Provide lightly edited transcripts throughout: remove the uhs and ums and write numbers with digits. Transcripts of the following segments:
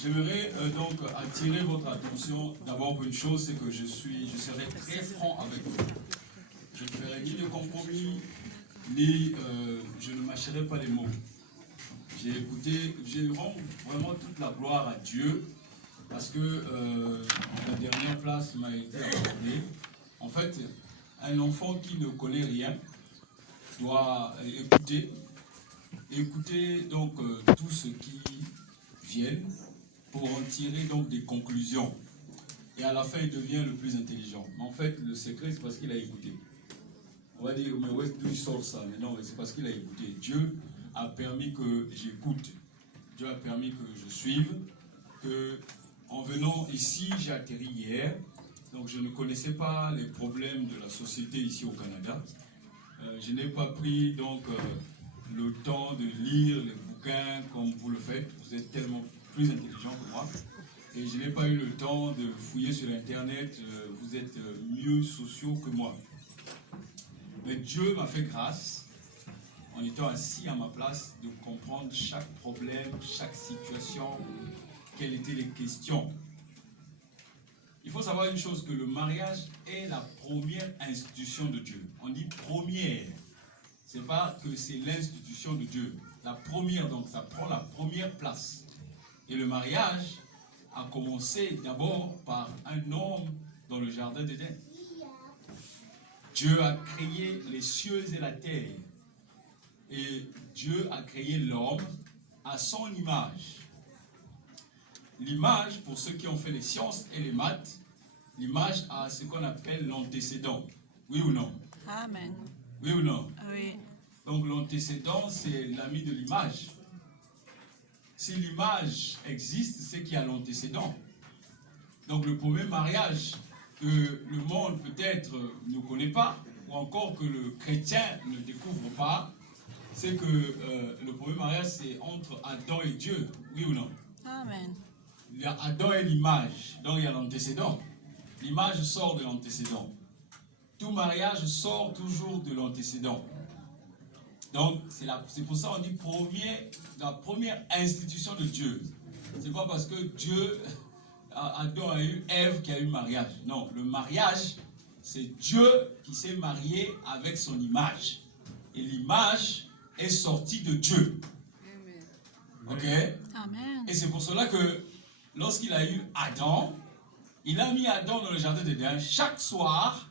J'aimerais donc attirer votre attention d'abord pour une chose, c'est que je serai très franc avec vous. Je ne ferai ni de compromis, ni je ne mâcherai pas les mots. J'ai écouté, je rends vraiment toute la gloire à Dieu parce que la dernière place m'a été accordée. En fait, un enfant qui ne connaît rien doit écouter donc tout ce qui vient pour en tirer donc des conclusions. Et à la fin, il devient le plus intelligent. Mais en fait, le secret, c'est parce qu'il a écouté. On va dire, mais d'où il sort ça? Mais non, c'est parce qu'il a écouté. Dieu a permis que j'écoute. Dieu a permis que je suive. Que, en venant ici, j'ai atterri hier. Donc, je ne connaissais pas les problèmes de la société ici au Canada. Je n'ai pas pris donc le temps de lire les bouquins comme vous le faites. Vous êtes tellement plus intelligent que moi. Et je n'ai pas eu le temps de fouiller sur Internet. Vous êtes mieux sociaux que moi. Mais Dieu m'a fait grâce, en étant assis à ma place, de comprendre chaque problème, chaque situation, quelles étaient les questions. Il faut savoir une chose, que le mariage est la première institution de Dieu. On dit première. Ce n'est pas que c'est l'institution de Dieu. La première, donc ça prend la première place. Et le mariage a commencé d'abord par un homme dans le jardin d'Éden. Dieu a créé les cieux et la terre. Et Dieu a créé l'homme à son image. L'image, pour ceux qui ont fait les sciences et les maths, l'image a ce qu'on appelle l'antécédent. Oui ou non? Amen. Oui ou non? Oui. Donc l'antécédent, c'est l'ami de l'image. Si l'image existe, c'est qu'il y a l'antécédent. Donc le premier mariage que le monde peut-être ne connaît pas, ou encore que le chrétien ne découvre pas, c'est que le premier mariage, c'est entre Adam et Dieu. Oui ou non? Amen. Il y a Adam et l'image, donc il y a l'antécédent. L'image sort de l'antécédent. Tout mariage sort toujours de l'antécédent. Donc, c'est pour ça qu'on dit la première institution de Dieu. C'est pas parce que Adam a eu Ève qui a eu mariage. Non, le mariage, c'est Dieu qui s'est marié avec son image. Et l'image est sortie de Dieu. Ok? Amen. Et c'est pour cela que lorsqu'il a eu Adam, il a mis Adam dans le jardin d'Éden. Chaque soir,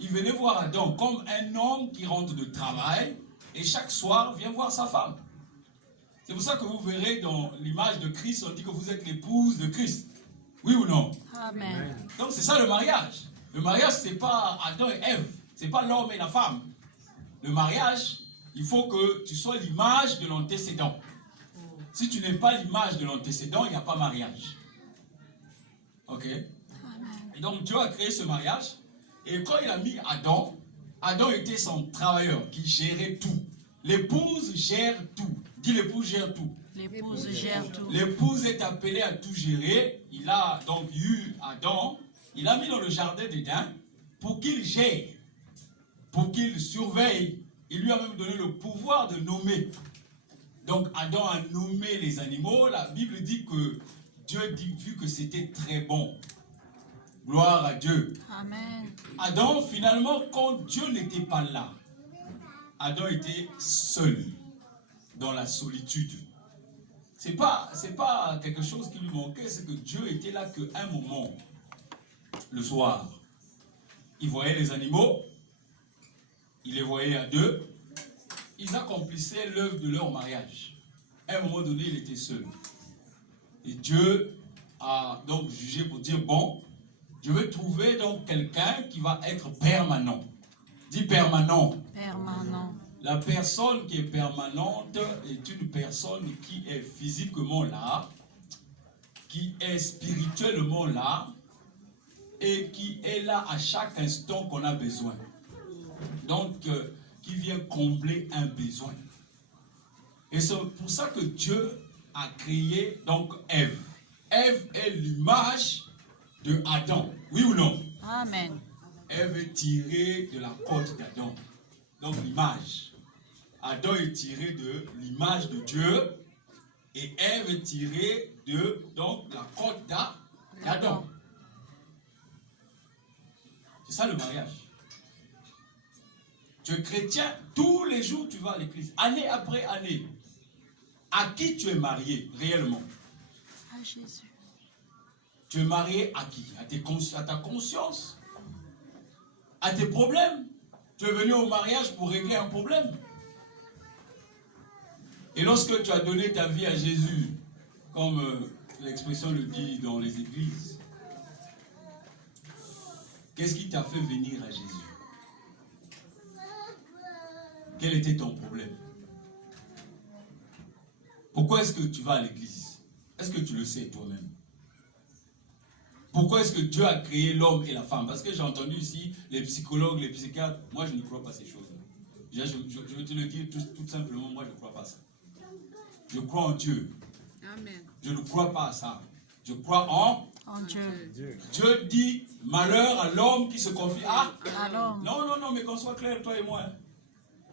il venait voir Adam comme un homme qui rentre de travail. Et chaque soir, vient voir sa femme. C'est pour ça que vous verrez dans l'image de Christ, on dit que vous êtes l'épouse de Christ. Oui ou non? Amen. Donc c'est ça le mariage. Le mariage, c'est pas Adam et Ève. C'est pas l'homme et la femme. Le mariage, il faut que tu sois l'image de l'antécédent. Si tu n'es pas l'image de l'antécédent, il n'y a pas mariage. Ok? Et donc Dieu a créé ce mariage. Et quand il a mis Adam, Adam était son travailleur qui gérait tout. L'épouse gère tout. Dis, l'épouse gère tout. L'épouse gère tout. L'épouse est appelée à tout gérer. Il a donc eu Adam. Il l'a mis dans le jardin d'Éden pour qu'il gère, pour qu'il surveille. Il lui a même donné le pouvoir de nommer. Donc Adam a nommé les animaux. La Bible dit que Dieu dit, vu que c'était très bon. Gloire à Dieu. Amen. Adam, finalement, quand Dieu n'était pas là, Adam était seul, dans la solitude. C'est pas quelque chose qui lui manquait, c'est que Dieu était là qu'un moment, le soir. Il voyait les animaux, il les voyait à deux, ils accomplissaient l'œuvre de leur mariage. À un moment donné, il était seul. Et Dieu a donc jugé pour dire, bon, je veux trouver donc quelqu'un qui va être permanent. Dis permanent. Permanent. La personne qui est permanente est une personne qui est physiquement là, qui est spirituellement là, et qui est là à chaque instant qu'on a besoin. Donc, qui vient combler un besoin. Et c'est pour ça que Dieu a créé donc Ève. Ève est l'image de Adam. Oui ou non? Amen. Ève est tirée de la côte d'Adam. Donc l'image. Adam est tiré de l'image de Dieu et Ève est tirée de donc, la côte d'Adam. C'est ça le mariage. Tu es chrétien, tous les jours tu vas à l'église, année après année. À qui tu es marié réellement? À Jésus. Tu es marié à qui? À ta conscience? À tes problèmes? Tu es venu au mariage pour régler un problème? Et lorsque tu as donné ta vie à Jésus, comme l'expression le dit dans les églises, qu'est-ce qui t'a fait venir à Jésus? Quel était ton problème? Pourquoi est-ce que tu vas à l'église? Est-ce que tu le sais toi-même? Pourquoi est-ce que Dieu a créé l'homme et la femme? Parce que j'ai entendu ici les psychologues, les psychiatres. Moi, je ne crois pas à ces choses. Je vais te le dire tout simplement, moi, je ne crois pas à ça. Je crois en Dieu. Amen. Je ne crois pas à ça. Je crois en Dieu. Dieu dit malheur à l'homme qui se confie à l'homme. Non, mais qu'on soit clair, toi et moi. Hein.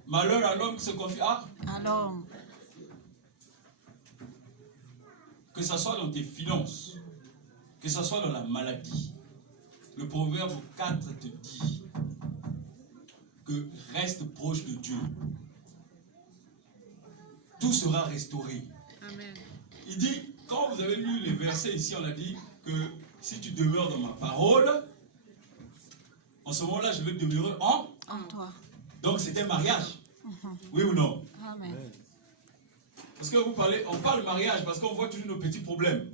Malheur à l'homme qui se confie à l'homme. Que ce soit dans tes finances, que ce soit dans la maladie. Le proverbe 4 te dit que reste proche de Dieu. Tout sera restauré. Amen. Il dit, quand vous avez lu les versets ici, on a dit que si tu demeures dans ma parole, en ce moment-là, je vais demeurer en toi. Donc c'était un mariage. Oui ou non? Amen. Parce que on parle mariage parce qu'on voit toujours nos petits problèmes.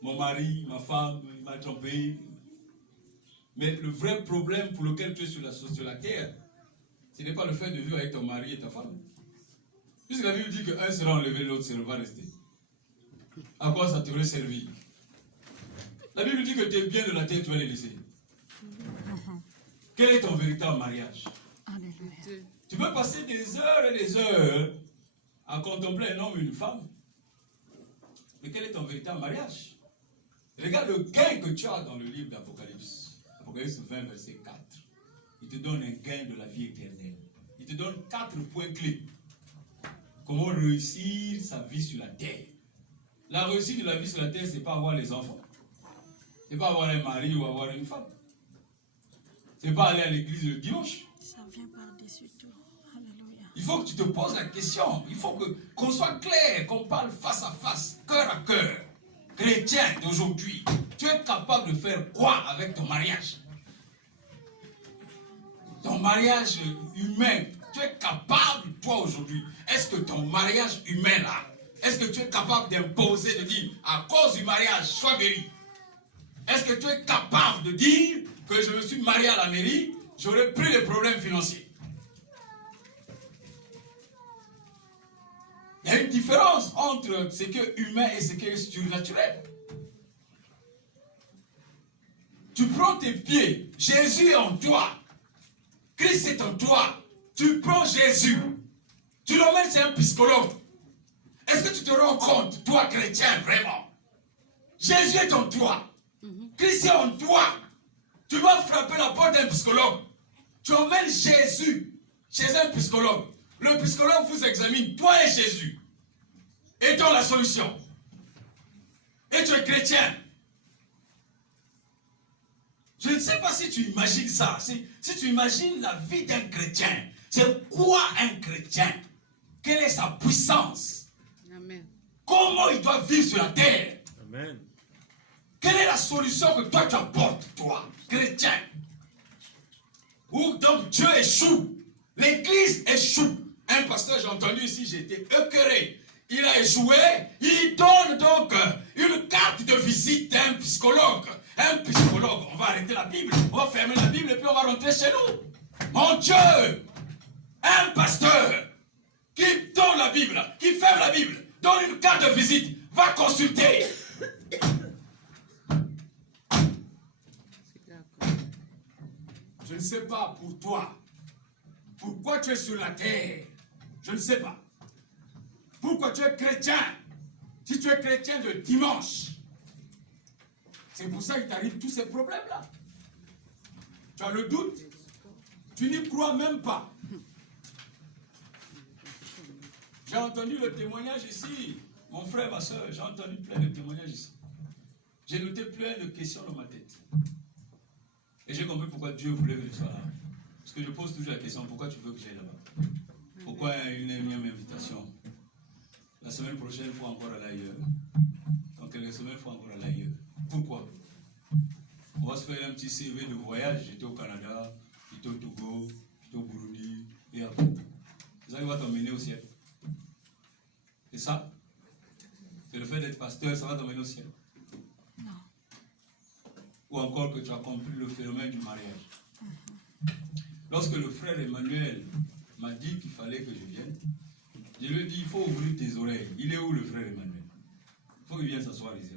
Mon mari, ma femme, il m'a trompé. Mais le vrai problème pour lequel tu es sur la terre, ce n'est pas le fait de vivre avec ton mari et ta femme. Puisque la Bible dit qu'un sera enlevé, l'autre va rester. À quoi ça t'aurait servi? La Bible dit que tes biens de la terre, tu vas les laisser. Quel est ton véritable mariage? Alléluia. Tu peux passer des heures et des heures à contempler un homme et une femme. Mais quel est ton véritable mariage? Regarde le gain que tu as dans le livre d'Apocalypse. Apocalypse 20, verset 4. Il te donne un gain de la vie éternelle. Il te donne 4 points clés. Comment réussir sa vie sur la terre. La réussite de la vie sur la terre, ce n'est pas avoir les enfants. Ce n'est pas avoir un mari ou avoir une femme. Ce n'est pas aller à l'église le dimanche. Ça vient par-dessus tout. Alléluia. Il faut que tu te poses la question. Il faut qu'on soit clair, qu'on parle face à face, cœur à cœur. Chrétien d'aujourd'hui, tu es capable de faire quoi avec ton mariage? Ton mariage humain, tu es capable, toi aujourd'hui, est-ce que ton mariage humain là, est-ce que tu es capable d'imposer, de dire, à cause du mariage, sois guéri? Est-ce que tu es capable de dire que je me suis marié à la mairie, j'aurai plus de problèmes financiers? Il y a une différence entre ce qui est humain et ce qui est surnaturel. Tu prends tes pieds, Jésus est en toi, Christ est en toi, tu prends Jésus, tu l'emmènes chez un psychologue. Est-ce que tu te rends compte, toi chrétien, vraiment? Jésus est en toi, Christ est en toi. Tu vas frapper la porte d'un psychologue, tu emmènes Jésus chez un psychologue. Le psychologue vous examine, toi et Jésus, étant la solution. Et tu es chrétien. Je ne sais pas si tu imagines ça. Si tu imagines la vie d'un chrétien, c'est quoi un chrétien? Quelle est sa puissance? Amen. Comment il doit vivre sur la terre? Amen. Quelle est la solution que toi tu apportes, toi, chrétien? Où donc Dieu échoue, l'église échoue. Un pasteur, j'ai entendu ici, j'ai été écœuré. Il a échoué, il donne donc une carte de visite d'un psychologue. Un psychologue, on va arrêter la Bible, on va fermer la Bible et puis on va rentrer chez nous. Mon Dieu, un pasteur qui donne la Bible, qui ferme la Bible, donne une carte de visite, va consulter. Je ne sais pas pour toi, pourquoi tu es sur la terre. Je ne sais pas. Pourquoi tu es chrétien? Si tu es chrétien de dimanche, c'est pour ça qu'il t'arrive tous ces problèmes-là. Tu as le doute, tu n'y crois même pas. J'ai entendu le témoignage ici Mon frère, ma soeur, j'ai entendu plein de témoignages ici. J'ai noté plein de questions dans ma tête. Et j'ai compris pourquoi Dieu voulait que je sois là. Parce que je pose toujours la question, pourquoi tu veux que j'aille là-bas? Pourquoi une énième invitation? La semaine prochaine, il faut encore aller ailleurs. Dans quelques semaines, il faut encore aller ailleurs. Pourquoi? On va se faire un petit CV de voyage. J'étais au Canada, j'étais au Togo, j'étais au Burundi, et après. C'est ça qui va t'emmener au ciel. C'est ça? C'est le fait d'être pasteur, ça va t'emmener au ciel. Non. Ou encore que tu as compris le phénomène du mariage. Lorsque le frère Emmanuel m'a dit qu'il fallait que je vienne, je lui ai dit, il faut ouvrir tes oreilles. Il est où le frère Emmanuel? Il faut qu'il vienne s'asseoir ici.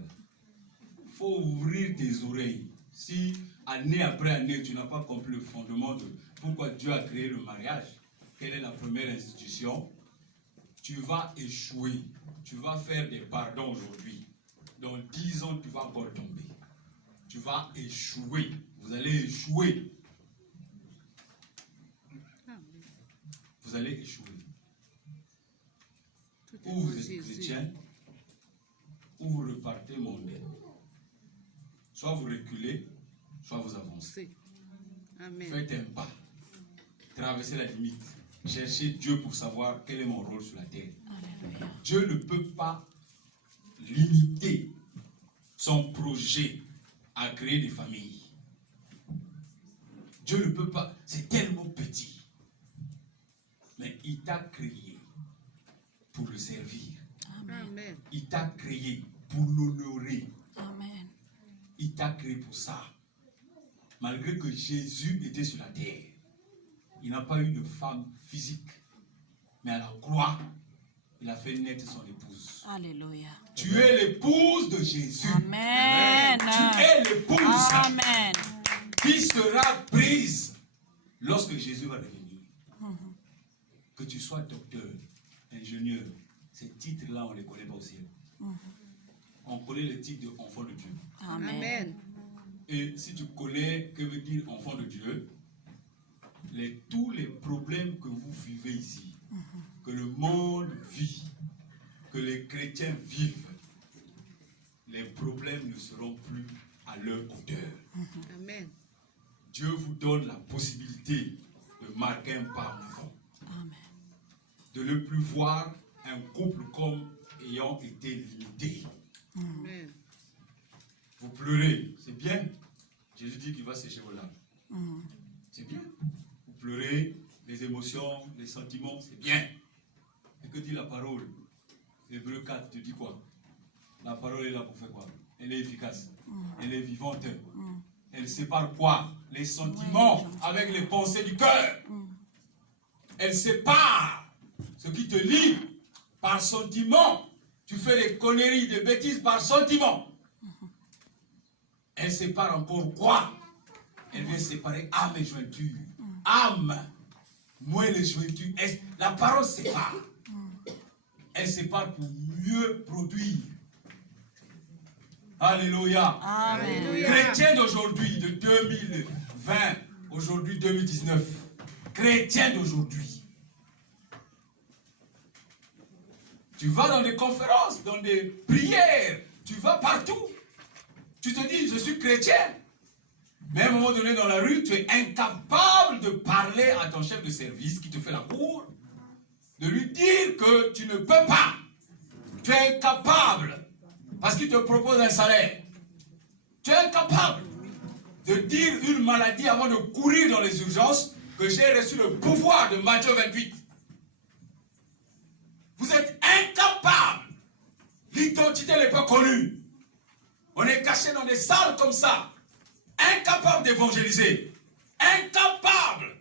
Il faut ouvrir tes oreilles. Si année après année, tu n'as pas compris le fondement de pourquoi Dieu a créé le mariage, quelle est la première institution, tu vas échouer. Tu vas faire des pardons aujourd'hui. Dans 10 ans, tu vas encore tomber. Tu vas échouer. Vous allez échouer. Vous allez échouer. Ou vous êtes chrétien, ou vous repartez mondain. Soit vous reculez, soit vous avancez. Amen. Faites un pas. Traversez la limite. Cherchez Dieu pour savoir quel est mon rôle sur la terre. Alléluia. Dieu ne peut pas limiter son projet à créer des familles. Dieu ne peut pas. C'est tellement petit. Mais il t'a créé pour le servir. Amen. Amen. Il t'a créé pour l'honorer. Amen. Il t'a créé pour ça. Malgré que Jésus était sur la terre, il n'a pas eu de femme physique. Mais à la croix, il a fait naître son épouse. Alléluia. Tu es l'épouse de Jésus. Amen. Tu es l'épouse Amen. qui sera prise lorsque Jésus va revenir. Que tu sois docteur, ingénieur, ces titres-là, on ne les connaît pas au ciel. On connaît le titre d'enfant de Dieu. Amen. Amen. Et si tu connais que veut dire enfant de Dieu, tous les problèmes que vous vivez ici, que le monde vit, que les chrétiens vivent, les problèmes ne seront plus à leur hauteur. Amen. Dieu vous donne la possibilité de marquer un pas en avant. Amen. De ne plus voir un couple comme ayant été limité. Amen. Vous pleurez, c'est bien. Jésus dit qu'il va sécher vos larmes. C'est bien. Vous pleurez, les émotions, les sentiments, c'est bien. Et que dit la parole? Hébreux 4 te dit quoi? La parole est là pour faire quoi? Elle est efficace. Elle est vivante. Elle sépare quoi? Les sentiments avec les pensées du cœur. Elle sépare ce qui te lie par sentiment. Tu fais des conneries, des bêtises par sentiment. Elle sépare encore quoi? Elle vient séparer âme et jointure. Âme, moelle et jointure. La parole sépare. Elle sépare pour mieux produire. Alléluia. Amen. Chrétien d'aujourd'hui, de 2020, aujourd'hui 2019. Chrétien d'aujourd'hui. Tu vas dans des conférences, dans des prières, tu vas partout. Tu te dis, je suis chrétien. Mais à un moment donné dans la rue, tu es incapable de parler à ton chef de service qui te fait la cour, de lui dire que tu ne peux pas. Tu es incapable, parce qu'il te propose un salaire. Tu es incapable de dire une maladie avant de courir dans les urgences que j'ai reçu le pouvoir de Matthieu 28. Vous êtes incapable. L'identité n'est pas connue. On est caché dans des salles comme ça. Incapable d'évangéliser. Incapable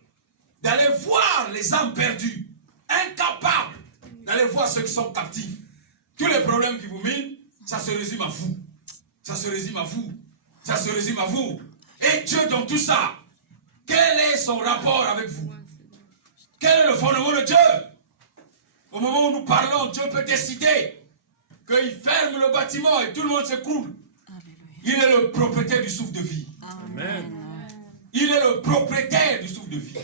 d'aller voir les âmes perdues. Incapable d'aller voir ceux qui sont captifs. Tous les problèmes qui vous minent, ça se résume à vous. Ça se résume à vous. Ça se résume à vous. Et Dieu dans tout ça, quel est son rapport avec vous? Quel est le fondement de Dieu? Au moment où nous parlons, Dieu peut décider qu'il ferme le bâtiment et tout le monde s'écroule. Il est le propriétaire du souffle de vie. Amen. Il est le propriétaire du souffle de vie.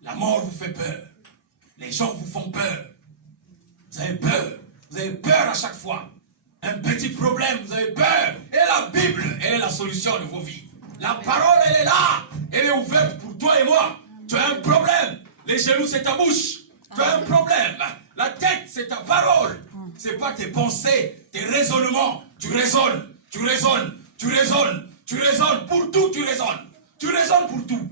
La mort vous fait peur. Les gens vous font peur. Vous avez peur. Vous avez peur à chaque fois. Un petit problème, vous avez peur. Et la Bible, elle est la solution de vos vies. La parole, elle est là. Elle est ouverte pour toi et moi. Tu as un problème. Les genoux, c'est ta bouche. Tu as un problème. La tête, c'est ta parole. Ce n'est pas tes pensées, tes raisonnements. Tu raisonnes, tu raisonnes, tu raisonnes, tu raisonnes. Pour tout, tu raisonnes. Tu raisonnes pour tout.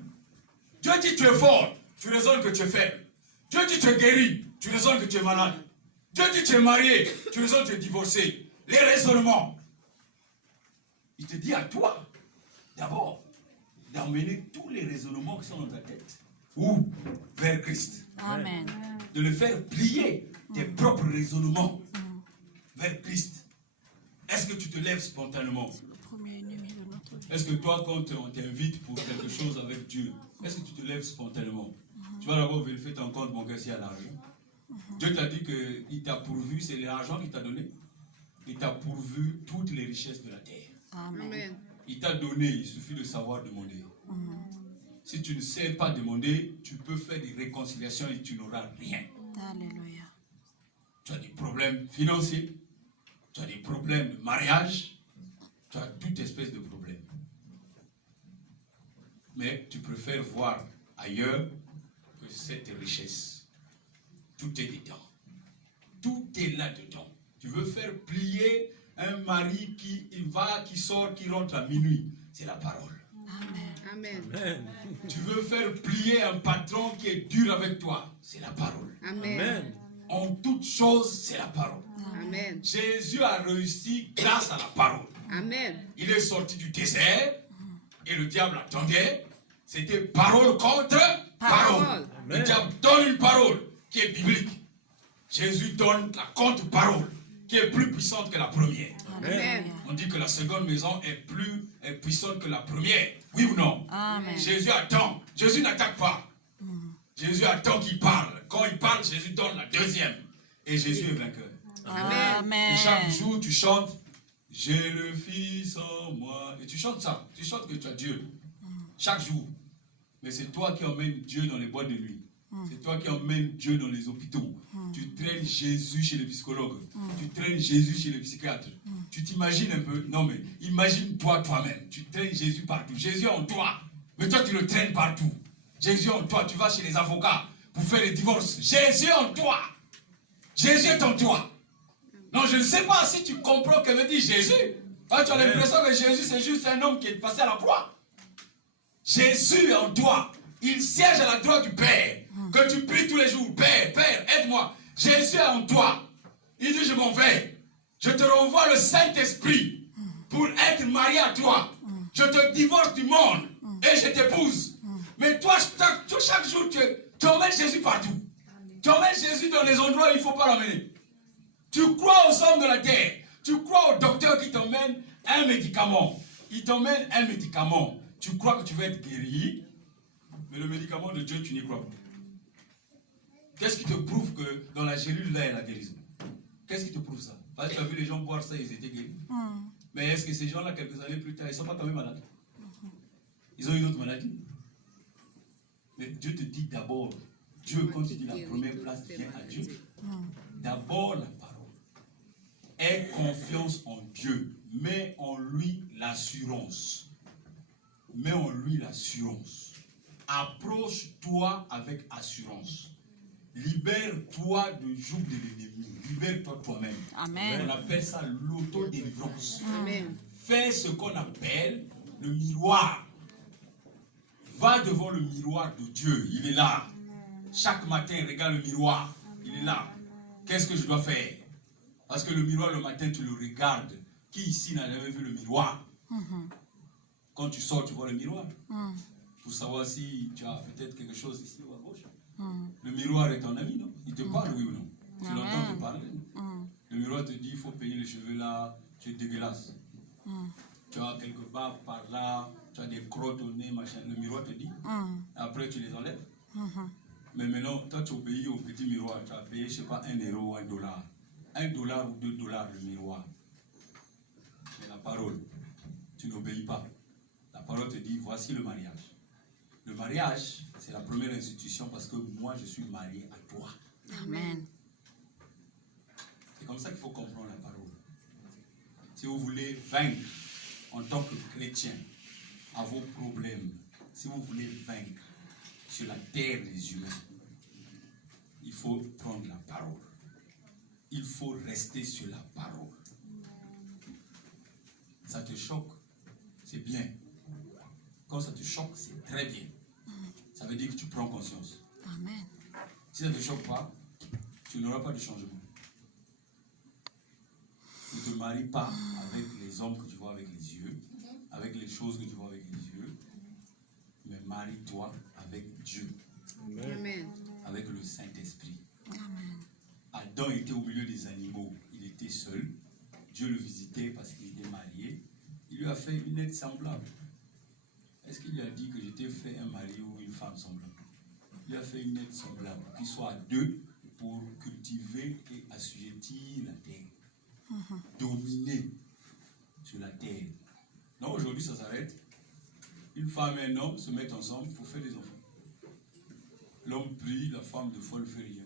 Dieu dit tu es fort. Tu raisonnes que tu es faible. Dieu dit tu es guéri. Tu raisonnes que tu es malade. Dieu dit tu es marié. Tu raisonnes que tu es divorcé. Les raisonnements. Il te dit à toi, d'abord, d'emmener tous les raisonnements qui sont dans ta tête ou vers Christ. Amen. De le faire plier tes propres raisonnements vers Christ. Est-ce que tu te lèves spontanément? Est-ce que toi, quand on t'invite pour quelque chose avec Dieu, est-ce que tu te lèves spontanément? Tu vas d'abord vérifier ton compte bancaire s'il y a l'argent. Dieu t'a dit qu'il t'a pourvu, c'est l'argent qu'il t'a donné. Il t'a pourvu toutes les richesses de la terre. Amen. Il t'a donné, il suffit de savoir demander. Si tu ne sais pas demander, tu peux faire des réconciliations et tu n'auras rien. Alléluia. Tu as des problèmes financiers, tu as des problèmes de mariage, tu as toute espèce de problèmes. Mais tu préfères voir ailleurs que cette richesse. Tout est dedans. Tout est là-dedans. Tu veux faire plier un mari qui sort, qui rentre à minuit. C'est la parole. Amen. Amen. Tu veux faire plier un patron qui est dur avec toi. C'est la parole. Amen. Amen. En toute chose, c'est la parole. Amen. Jésus a réussi grâce à la parole. Amen. Il est sorti du désert et le diable attendait. C'était parole contre parole. Le Amen. diable donne une parole qui est biblique. Jésus donne la contre-parole qui est plus puissante que la première. Amen. On dit que la seconde maison est plus puissante que la première. Oui ou non? Amen. Jésus attend. Jésus n'attaque pas. Jésus attend qu'il parle. Quand il parle, Jésus donne la deuxième. Et Jésus est vainqueur. Amen. Et chaque jour, tu chantes « J'ai le Fils en moi ». Et tu chantes ça. Tu chantes que tu as Dieu. Chaque jour. Mais c'est toi qui emmènes Dieu dans les boîtes de nuit. C'est toi qui emmènes Dieu dans les hôpitaux. Tu traînes Jésus chez les psychologues. Tu traînes Jésus chez les psychiatres. Tu t'imagines un peu. Non mais, imagine-toi toi-même. Tu traînes Jésus partout. Jésus en toi. Mais toi, tu le traînes partout. Jésus en toi. Tu vas chez les avocats pour faire les divorces. Jésus en toi. Jésus est en toi. Non, je ne sais pas si tu comprends ce que veut dire Jésus. Ah, tu as l'impression que Jésus, c'est juste un homme qui est passé à la croix. Jésus en toi. Il siège à la droite du Père. Que tu pries tous les jours. Père, Père, aide-moi. Jésus est en toi. Il dit, je m'en vais. Je te renvoie le Saint-Esprit pour être marié à toi. Je te divorce du monde et je t'épouse. Mais toi, chaque jour, tu emmènes Jésus partout. Tu emmènes Jésus dans les endroits où il ne faut pas l'emmener. Tu crois aux hommes de la terre. Tu crois au docteur qui t'emmène un médicament. Il t'emmène un médicament. Tu crois que tu vas être guéri, mais le médicament de Dieu, tu n'y crois pas. Qu'est-ce qui te prouve que dans la gélule, là, il y a la guérison? Qu'est-ce qui te prouve ça? Parce que tu as vu les gens boire ça, ils étaient guéris. Mais est-ce que ces gens-là, quelques années plus tard, ils ne sont pas tombés malades? Ils ont une autre maladie. Mais Dieu te dit d'abord, Dieu, quand tu dis la première place, vient à Dieu. D'abord la parole. Aie confiance en Dieu. Mets en lui l'assurance. Mets en lui l'assurance. Approche-toi avec assurance. Libère-toi du joug de l'ennemi. Libère-toi toi-même. Amen. On appelle ça l'autodélivrance. Amen. Fais ce qu'on appelle le miroir. Va devant le miroir de Dieu. Il est là. Chaque matin, regarde le miroir. Il est là. Qu'est-ce que je dois faire? Parce que le miroir, le matin, tu le regardes. Qui ici n'a jamais vu le miroir? Quand tu sors, tu vois le miroir. Pour savoir si tu as peut-être quelque chose ici ou à gauche. Le miroir est ton ami, non? Il te parle, oui ou non? Tu l'entends te parler. Le miroir te dit, il faut peigner les cheveux là, tu es dégueulasse. Tu as quelque part par là, tu as des crottes au nez, machin. Le miroir te dit. Après, tu les enlèves. Mais maintenant, toi, tu obéis au petit miroir. Tu as payé, je ne sais pas, 1 euro ou $1. $1 ou $2 le miroir. Mais la parole, tu n'obéis pas. La parole te dit, voici le mariage. Le mariage, c'est la première institution parce que moi, je suis marié à toi. Amen. ça qu'il faut comprendre la parole. Si vous voulez vaincre en tant que chrétien à vos problèmes, si vous voulez vaincre sur la terre des humains, il faut prendre la parole. Il faut rester sur la parole. Ça te choque, c'est bien. Quand ça te choque, c'est très bien. Ça veut dire que tu prends conscience. Amen. Si ça ne te choque pas, tu n'auras pas de changement. Ne te marie pas avec les hommes que tu vois avec les yeux, avec les choses que tu vois avec les yeux, mais marie-toi avec Dieu, Amen. avec le Saint-Esprit. Amen. Adam était au milieu des animaux, il était seul. Dieu le visitait parce qu'il était marié. Il lui a fait une aide semblable. Est-ce qu'il lui a dit que je t'ai fait un mari ou une femme semblable? Il a fait une aide semblable, qu'ils soient à deux pour cultiver et assujettir la terre, dominer sur la terre. Non, aujourd'hui ça s'arrête. Une femme et un homme se mettent ensemble pour faire des enfants. L'homme prie, la femme de fois ne fait rien.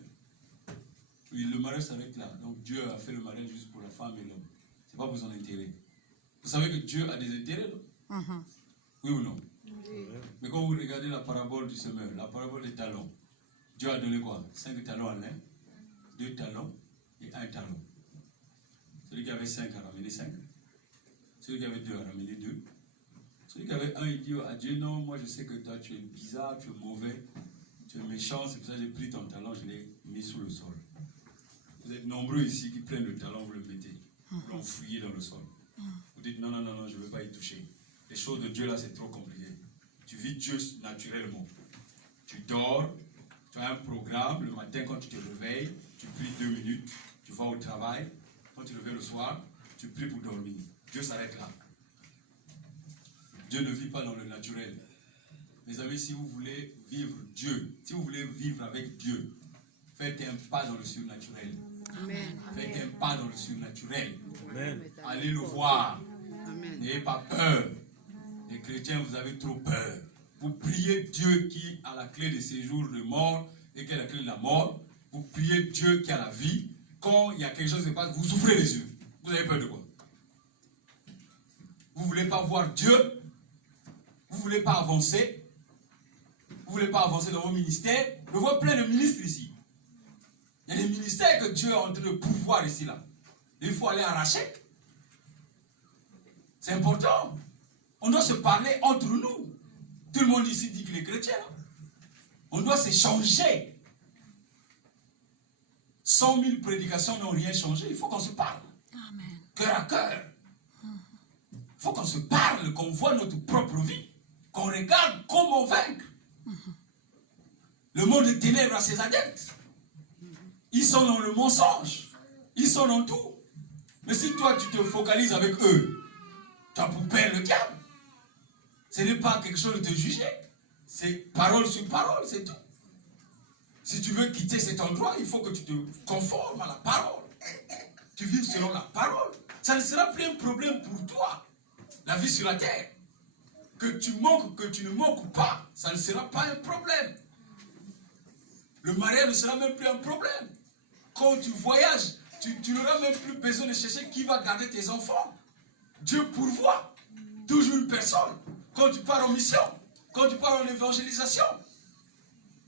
Et le mariage s'arrête là. Donc Dieu a fait le mariage juste pour la femme et l'homme. C'est pas pour son intérêt. Vous savez que Dieu a des intérêts, non? Oui ou non? Oui. Mais quand vous regardez la parabole du semeur, la parabole des talents, Dieu a donné quoi? 5 talents à l'un, 2 talents et 1 talent. Celui qui avait 5 a ramené 5. Celui qui avait 2 a ramené 2. Celui qui avait 1, il dit à Dieu, non, moi je sais que toi tu es bizarre, tu es mauvais, tu es méchant, c'est pour ça que j'ai pris ton talent, je l'ai mis sous le sol. Vous êtes nombreux ici qui prennent le talent, vous le mettez, vous l'enfouillez dans le sol. Vous dites, non, non, non, non, je ne veux pas y toucher. Les choses de Dieu là, c'est trop compliqué. Tu vis Dieu naturellement. Tu dors, tu as un programme, le matin quand tu te réveilles, tu pries 2 minutes, tu vas au travail, quand tu te réveilles le soir, tu pries pour dormir. Dieu s'arrête là. Dieu ne vit pas dans le naturel. Mes amis, si vous voulez vivre Dieu, si vous voulez vivre avec Dieu, faites un pas dans le surnaturel. Amen. Faites un pas dans le surnaturel. Amen. Allez le voir. Amen. N'ayez pas peur. Les chrétiens, vous avez trop peur. Vous priez Dieu qui a la clé des séjours de mort et qui a la clé de la mort. Vous priez Dieu qui a la vie. Quand il y a quelque chose qui se passe, vous ouvrez les yeux. Vous avez peur de quoi? Vous ne voulez pas voir Dieu? Vous ne voulez pas avancer? Vous ne voulez pas avancer dans vos ministères? Je vois plein de ministres ici. Il y a des ministères que Dieu est en train de pourvoir ici, là. Il faut aller arracher. C'est important. On doit se parler entre nous. Tout le monde ici dit qu'il est chrétien. On doit s'échanger. 100 000 prédications n'ont rien changé. Il faut qu'on se parle. Amen. Cœur à cœur. Il faut qu'on se parle, qu'on voit notre propre vie. Qu'on regarde comment vaincre. Le monde des ténèbres a ses adeptes. Ils sont dans le mensonge. Ils sont dans tout. Mais si toi tu te focalises avec eux, tu as pour perdre le diable. Ce n'est pas quelque chose de te juger. C'est parole sur parole, c'est tout. Si tu veux quitter cet endroit, il faut que tu te conformes à la parole. Tu vives selon la parole. Ça ne sera plus un problème pour toi. La vie sur la terre. Que tu manques, que tu ne manques pas, ça ne sera pas un problème. Le mariage ne sera même plus un problème. Quand tu voyages, tu n'auras même plus besoin de chercher qui va garder tes enfants. Dieu pourvoit. Toujours une personne. Quand tu pars en mission, quand tu pars en évangélisation,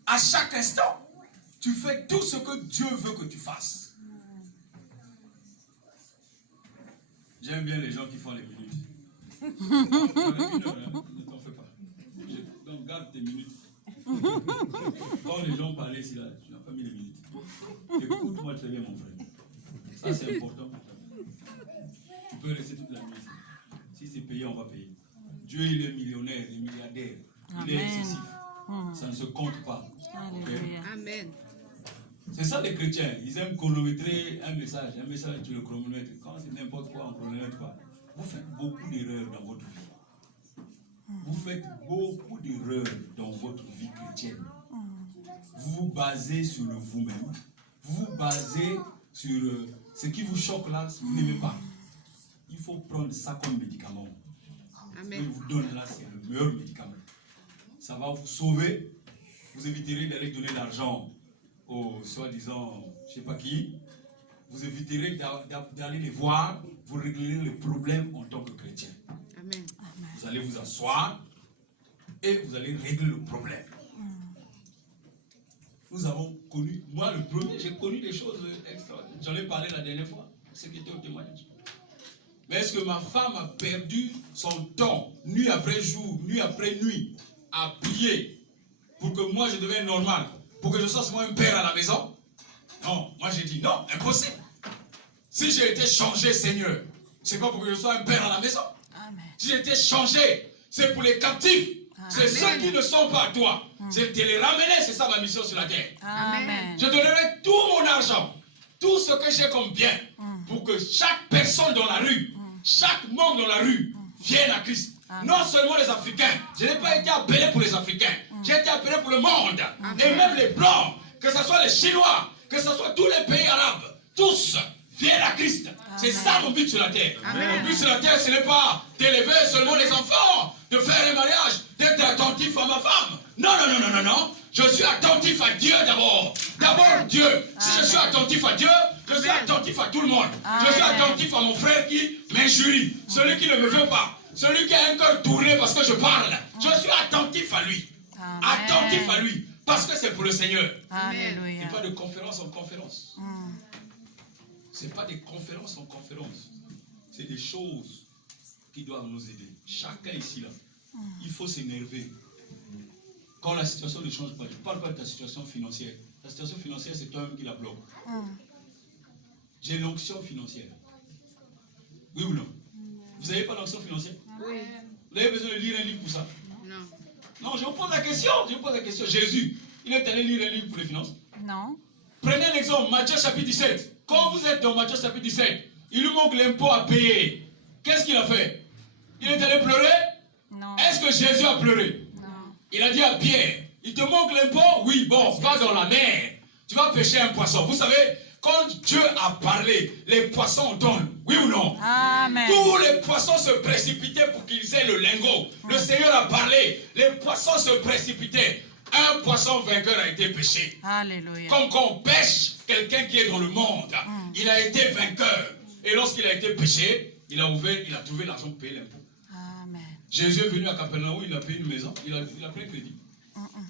à chaque instant, tu fais tout ce que Dieu veut que tu fasses. J'aime bien les gens qui font les minutes. Ne t'en fais pas. Donc garde tes minutes. Quand les gens parlaient ici, là, tu n'as pas mis les minutes. Écoute-moi très bien, mon frère. Ça, c'est important pour toi. Tu peux rester toute la nuit ici. Si c'est payé, on va payer. Dieu, il est millionnaire, il est milliardaire. Il est excessif. Ça ne se compte pas. Alléluia. Amen. C'est ça les chrétiens. Ils aiment chronométrer un message. Un message, tu le chronomètres. Quand c'est n'importe quoi, on chronomètre pas. Vous faites beaucoup d'erreurs dans votre vie. Vous faites beaucoup d'erreurs dans votre vie chrétienne. Vous vous basez sur le vous-même. Vous vous basez sur ce qui vous choque là, si vous n'aimez pas. Il faut prendre ça comme médicament. Ce Amen. qu'il vous donne là, c'est le meilleur médicament. Ça va vous sauver. Vous éviterez d'aller donner l'argent aux soi-disant, je ne sais pas qui. vous éviterez d'aller les voir, vous réglerez les problèmes en tant que chrétien. Amen. Vous allez vous asseoir et vous allez régler le problème. Nous avons connu, moi le premier, j'ai connu des choses extraordinaires. J'en ai parlé la dernière fois, ce qui était au témoignage. Mais est-ce que ma femme a perdu son temps, nuit après jour, nuit après nuit, à prier pour que moi je devienne normal, pour que je sois seulement un père à la maison? Non, moi j'ai dit non, impossible. Si j'ai été changé, Seigneur, c'est pas pour que je sois un père à la maison. Amen. Si j'ai été changé, c'est pour les captifs. C'est ceux qui ne sont pas à toi. C'est de les ramener, c'est ça ma mission sur la terre. Amen. Je donnerai tout mon argent, tout ce que j'ai comme bien, pour que chaque personne dans la rue, chaque membre dans la rue, vienne à Christ. Non seulement les Africains. Je n'ai pas été appelé pour les Africains. J'ai été appelé pour le monde. Et même les Blancs, que ce soit les Chinois, que ce soit tous les pays arabes, tous viennent à Christ. C'est ça mon but sur la terre. Mon but sur la terre, ce n'est pas d'élever seulement les enfants, de faire un mariage, d'être attentif à ma femme. Non, non, non, non, non, non. Je suis attentif à Dieu d'abord. D'abord Dieu. Si je suis attentif à Dieu, je suis attentif à tout le monde. Je suis attentif à mon frère qui m'injurie, celui qui ne me veut pas, celui qui a un cœur tourné parce que je parle. Je suis attentif à lui. Attentif à lui. Parce que c'est pour le Seigneur. Alléluia. Et pas de conférence en conférence. Ce n'est pas des conférences en conférence. C'est des choses qui doivent nous aider. Chacun ici, là, il faut s'énerver. Quand la situation ne change pas, je ne parle pas de ta situation financière. Ta situation financière, c'est toi-même qui la bloque. J'ai l'onction financière. Oui ou non? Vous n'avez pas l'onction financière? Oui. Vous avez besoin de lire un livre pour ça? Non. Non, je vous pose la question. Je vous pose la question. Jésus, il est allé lire un livre pour les finances? Non. Prenez l'exemple, Matthieu chapitre 17. Quand vous êtes dans Matthieu chapitre 17, il lui manque l'impôt à payer. Qu'est-ce qu'il a fait? Il est allé pleurer? Non. Est-ce que Jésus a pleuré? Non. Il a dit à Pierre, il te manque l'impôt? Oui, bon, va dans la mer. Tu vas pêcher un poisson. Vous savez, quand Dieu a parlé, les poissons donnent. Oui ou non? Amen. Tous les poissons se précipitaient pour qu'ils aient le lingot. Le Seigneur a parlé. Les poissons se précipitaient. Un poisson vainqueur a été pêché. Alléluia. Comme quand on pêche quelqu'un qui est dans le monde, il a été vainqueur. Et lorsqu'il a été pêché, il a trouvé l'argent pour payer l'impôt. Amen. Jésus est venu à Capernaum, il a payé une maison, il a pris un crédit.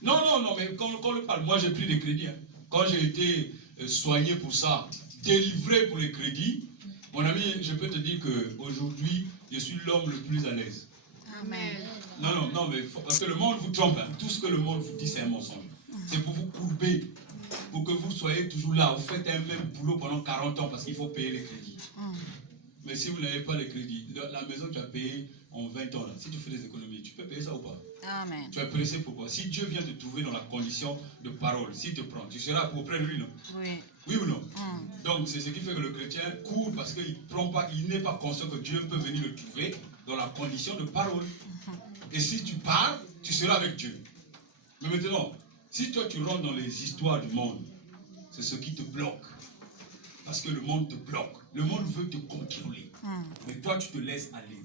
Non, non, non, mais quand on le parle, moi j'ai pris des crédits. Hein. Quand j'ai été soigné pour ça, délivré pour les crédits, mon ami, je peux te dire qu'aujourd'hui, je suis l'homme le plus à l'aise. Amen. Non, non, non, mais parce que le monde vous trompe. Hein. Tout ce que le monde vous dit, c'est un mensonge. C'est pour vous courber, pour que vous soyez toujours là. Vous faites un même boulot pendant 40 ans parce qu'il faut payer les crédits. Mais si vous n'avez pas les crédits, la maison que tu as payée en 20 ans, là, si tu fais des économies, tu peux payer ça ou pas? Amen. Tu es pressé pourquoi? Si Dieu vient te trouver dans la condition de parole, s'il te prend, tu seras auprès de lui, non? Oui. Oui ou non? Donc c'est ce qui fait que le chrétien court parce qu'il prend pas, il n'est pas conscient que Dieu peut venir le trouver dans la condition de parole. Et si tu parles, tu seras avec Dieu. Mais maintenant, si toi tu rentres dans les histoires du monde, c'est ce qui te bloque. Parce que le monde te bloque. Le monde veut te contrôler. Mais toi tu te laisses aller.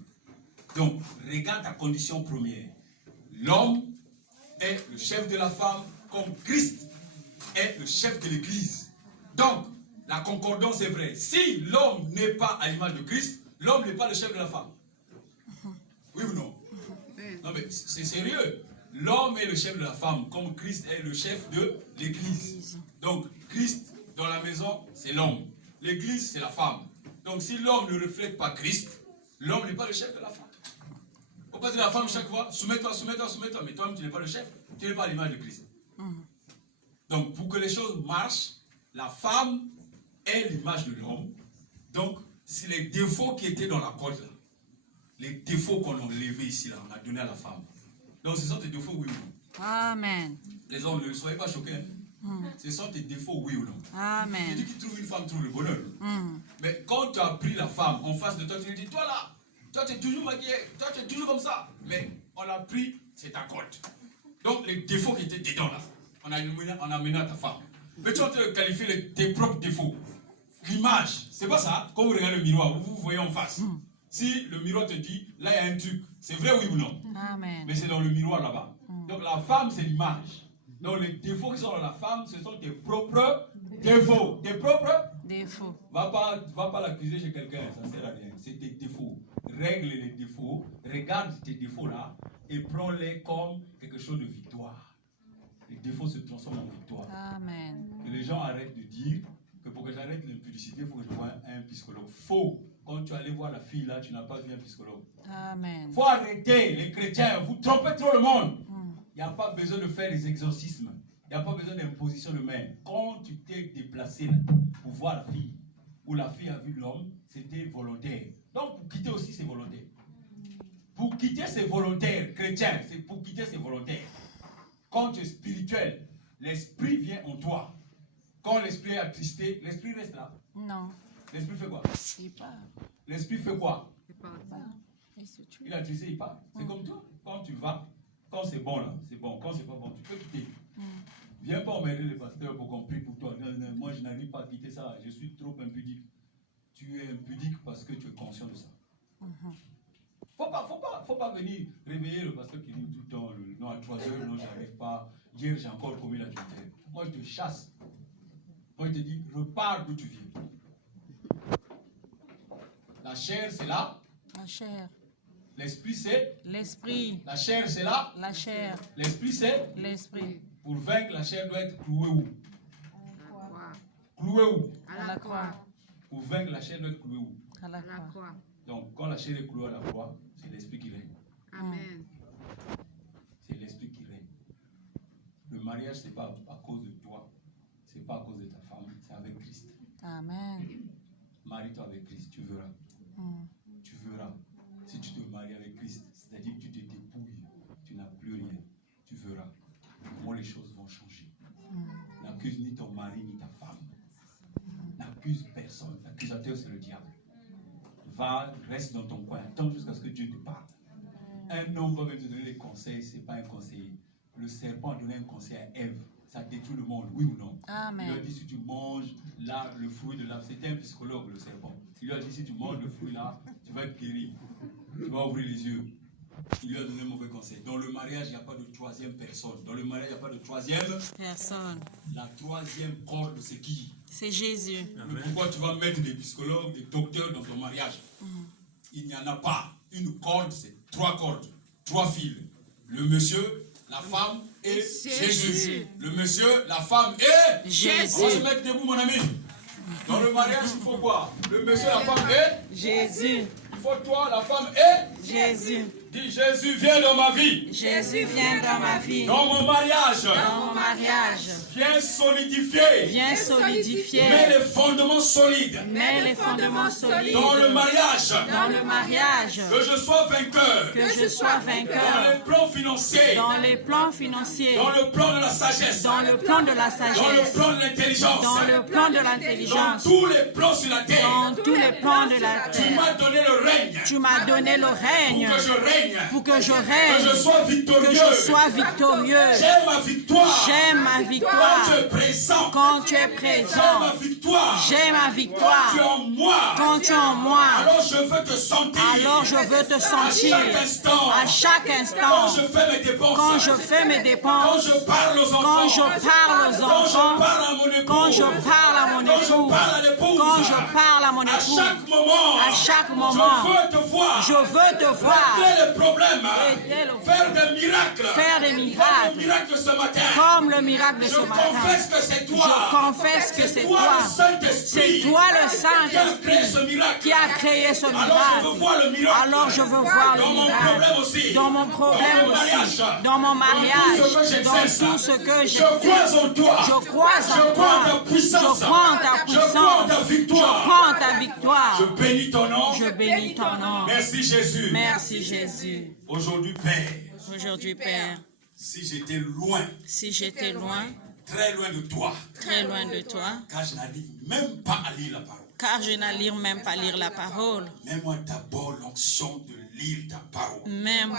Donc, regarde ta condition première. L'homme est le chef de la femme comme Christ est le chef de l'Église. Donc, la concordance est vraie. Si l'homme n'est pas à l'image de Christ, l'homme n'est pas le chef de la femme. Oui ou non? Non mais c'est sérieux. L'homme est le chef de la femme comme Christ est le chef de l'Église. Donc, Christ dans la maison, c'est l'homme. L'Église, c'est la femme. Donc, si l'homme ne reflète pas Christ, l'homme n'est pas le chef de la femme. On peut dire à la femme chaque fois, soumets-toi, soumets-toi, soumets-toi. Mais toi-même, tu n'es pas le chef. Tu n'es pas à l'image de Christ. Donc, pour que les choses marchent, la femme est l'image de l'homme. Donc, c'est les défauts qui étaient dans la corde là. Les défauts qu'on a enlevés ici, là, on a donné à la femme. Donc, ce sont tes défauts, oui ou non? Amen. Les hommes, ne soyez pas choqués. Hein? Ce sont tes défauts, oui ou non? Amen. Tu dis qu'il trouve une femme, trouve le bonheur. Mais quand tu as pris la femme en face de toi, tu lui dis, toi là, toi tu es toujours maquillée, toi tu es toujours comme ça. Mais on l'a pris, c'est ta corde. Donc, les défauts qui étaient dedans là, on a mené à ta femme. Mais tu es en train de qualifier tes propres défauts. L'image, c'est pas ça. Quand vous regardez le miroir, vous vous voyez en face. Si le miroir te dit, là il y a un truc, c'est vrai oui ou non? Amen. Mais c'est dans le miroir là-bas. Donc la femme, c'est l'image. Donc les défauts qui sont dans la femme, ce sont tes propres défauts. Tes propres Défaut. Va pas l'accuser chez quelqu'un, ça ne sert à rien. C'est tes défauts. Règle les défauts, regarde tes défauts là et prends-les comme quelque chose de victoire. Les défauts se transforment en victoire. Amen. Et les gens arrêtent de dire que pour que j'arrête l'impudicité, il faut que je voie un psychologue. Faux. Quand tu allais voir la fille là, tu n'as pas vu un psychologue. Amen. Il faut arrêter, les chrétiens, vous trompez trop le monde. Il n'y a pas besoin de faire des exorcismes. Il n'y a pas besoin d'imposition de main. Quand tu t'es déplacé là, pour voir la fille, ou la fille a vu l'homme, c'était volontaire. Donc pour quitter aussi, c'est volontaire. Pour quitter, c'est volontaire. Chrétien, c'est pour quitter, c'est volontaire. Quand tu es spirituel, l'esprit vient en toi. Quand l'esprit est attristé, l'esprit reste là. Non. L'esprit fait quoi? Il part. L'esprit fait quoi? Il part. Il se tue. Il est attristé, il part. C'est comme toi. Quand tu vas, quand c'est bon là, c'est bon. Quand c'est pas bon, tu peux quitter. Viens pas m'aider le pasteur pour qu'on prie pour toi. Non, non, moi, je n'arrive pas à quitter ça. Je suis trop impudique. Tu es impudique parce que tu es conscient de ça. Faut pas venir réveiller le pasteur qui dit tout le temps, non, à 3 heures, non, j'arrive pas. Hier, j'ai encore commis l'adultère. Moi, je te chasse. Moi, je te dis, repars d'où tu viens. La chair, c'est là. La chair. L'esprit, c'est. L'esprit. La chair, c'est là. La chair. L'esprit, c'est. L'esprit. Pour vaincre, la chair doit être clouée où? Croix. Clouée où? À la croix. Pour vaincre, la chair doit être clouée où? À la À la croix. croix. Donc, quand la chair est clouée à la croix, c'est l'esprit qui règne. Amen. C'est l'esprit qui règne. Le mariage, ce n'est pas à cause de toi, ce n'est pas à cause de ta femme, c'est avec Christ. Amen. Marie-toi avec Christ, tu verras. Tu verras. Si tu te maries avec Christ, c'est-à-dire que tu te dépouilles, tu n'as plus rien. Tu verras comment les choses vont changer. N'accuse ni ton mari ni ta femme. N'accuse personne. L'accusateur, c'est le diable. Va, reste dans ton coin, attends jusqu'à ce que Dieu te parle. Un homme va venir te donner des conseils, ce n'est pas un conseiller. Le serpent a donné un conseil à Ève. Ça détruit le monde, oui ou non? Amen. Il lui a dit si tu manges là, le fruit de l'arbre, c'était un psychologue, le serpent. Il lui a dit si tu manges le fruit là, tu vas être guéri. Tu vas ouvrir les yeux. Il lui a donné un mauvais conseil. Dans le mariage, il n'y a pas de troisième personne. Dans le mariage, il n'y a pas de troisième. Personne. La troisième corde, c'est qui? C'est Jésus. Mais pourquoi tu vas mettre des psychologues, des docteurs dans ton mariage? Il n'y en a pas. Une corde, c'est 3 cordes, 3 fils. Le monsieur, la femme et Jésus. Le monsieur, la femme et Jésus. On va se mettre debout, mon ami. Dans le mariage, il faut quoi? Le monsieur, la femme et Jésus. Il faut toi, la femme et Jésus. Dis Jésus, viens dans ma vie. Jésus vient dans ma vie. Dans mon mariage. Dans mon mariage. Viens solidifier. Viens solidifier. Mets les fondements solides. Mets les fondements solides. Dans le mariage. Dans le mariage. Que je sois vainqueur. Que je sois Dans vainqueur. les plans financiers. Dans les plans financiers. Dans le plan de la sagesse. Dans le plan de la Dans le sagesse. plan de l'intelligence. Dans le plan de Dans l'intelligence. tous les plans sur la terre. Dans tous les plans de la Tu terre. m'as donné le règne. Tu m'as donné le règne. Pour que je règne. Pour que je Que règne. je sois Que victorieux. je sois victorieux. J'aime ma victoire. J'aime ma Quand tu victoire. es présent. Quand tu es J'aime présent. ma victoire. J'aime ma Quand tu es victoire. en moi. Quand tu es en moi. Alors je veux te sentir. Alors je veux te À sentir. chaque instant. À chaque Quand instant. je fais mes dépenses. Quand je fais mes Quand dépenses. je parle aux enfants. Quand je parle aux Quand je enfants. parle à mon époux. Quand je parle à mon Quand je époux. parle à l'épouse. Quand je parle à mon À époux. chaque moment. À chaque moment. Je veux te voir. Je veux te voir. Régler les problèmes. Régler le- Faire des miracles. Faire des Comme le miracles. miracle ce matin. Comme le miracle de Je ce matin. confesse que c'est toi. Je confesse que c'est toi. toi. Le Saint-Esprit. C'est toi le Qui a créé ce Saint-Esprit miracle. qui a créé ce Alors je veux miracle. voir le miracle. Alors je veux voir le Dans mon problème miracle. aussi. Dans mon problème Dans mon aussi. mariage. Dans mon mariage. Dans tout ce que j'exerce. Dans tout ce que Je j'exerce. crois en toi. Je crois en Je crois en toi. ta puissance. Je crois en ta Je crois en puissance. ta Je victoire. crois en ta victoire. Je bénis ton nom. Je bénis ton nom. Merci Jésus. Merci Jésus. Aujourd'hui, Père, Aujourd'hui, Père, si j'étais loin, si j'étais loin, très loin de toi, très loin de toi, car je n'arrive même pas à lire la parole. car je n'arrive même pas lire la parole. Mets-moi d'abord l'onction de lire ta parole. Même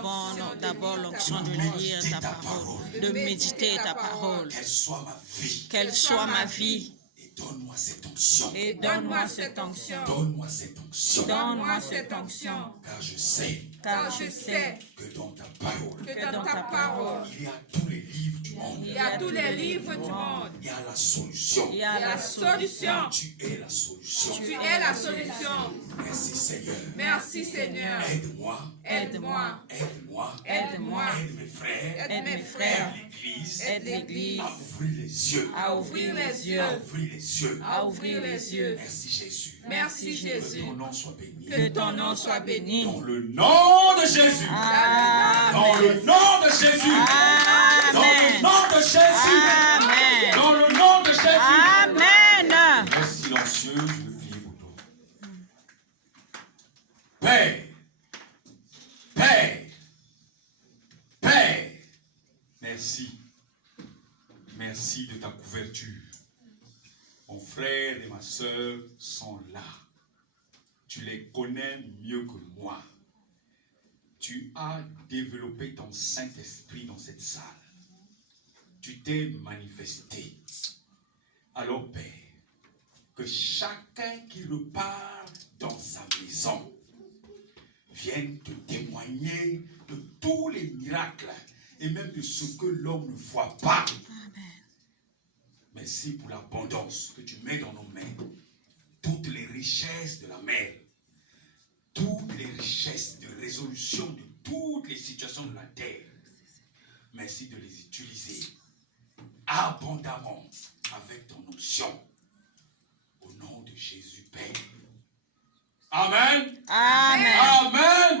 prends d'abord l'onction de lire ta parole, de méditer ta parole. Qu'elle soit ma vie Qu'elle soit ma vie et Et donne-moi cette onction. Et donne-moi cette onction. Donne-moi cette onction. Donne-moi cette onction. Car je sais Car je sais que dans ta parole, que dans ta parole, il y a tous les livres du monde. il y a tous les livres du monde. Il y a la solution. Il y a la solution. Tu es la solution. Tu es la solution. Merci Seigneur. Merci Seigneur. Aide-moi. Aide-moi. Aide-moi. Aide-moi. Aide mes frères. Aide mes frères. Aide l'Église. Aide l'Église À ouvrir les yeux. à ouvrir les yeux. À ouvrir les yeux. À ouvrir les yeux. Merci Jésus. Merci Que Jésus. ton nom soit béni. Que ton nom soit béni. Dans le nom de Jésus. Dans Amen. le nom de Jésus. Dans le Amen. nom de Jésus. Amen. Dans le nom de Jésus. Amen. Reste silencieux, je veux prier pour toi. Père, Père, Père, merci. Merci de ta couverture. Mon frère et ma soeur sont là. Tu les connais mieux que moi. Tu as développé ton Saint-Esprit dans cette salle. Tu t'es manifesté. Alors, Père, que chacun qui repart dans sa maison vienne te témoigner de tous les miracles et même de ce que l'homme ne voit pas. Merci pour l'abondance que tu mets dans nos mains. Toutes les richesses de la mer, toutes les richesses de résolution de toutes les situations de la terre. Merci de les utiliser abondamment avec ton onction. Au nom de Jésus, Père. Amen. Amen. Amen. Amen.